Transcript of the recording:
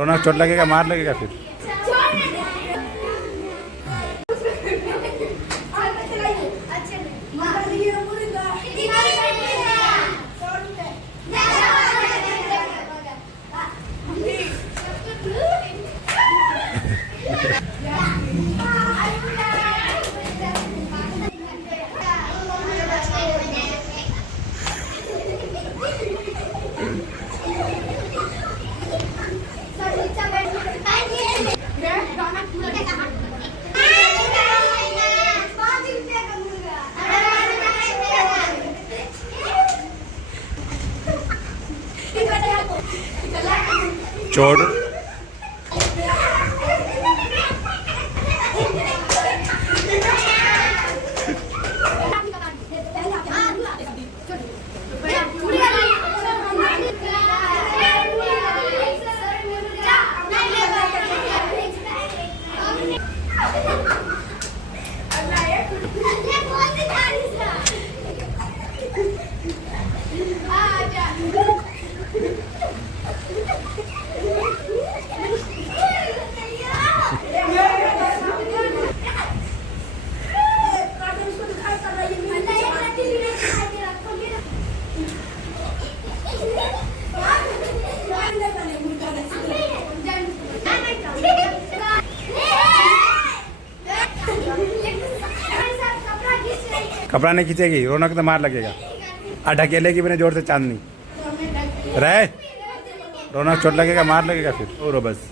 रौनक चोट लगेगा, मार लगेगा फिर। चोट कपड़ा नहीं खींचेगी, रौनक तो मार लगेगा। ढकेलेगी मैंने जोर से चांदनी रहे, रौनक चोट लगेगा, मार लगेगा फिर। और बस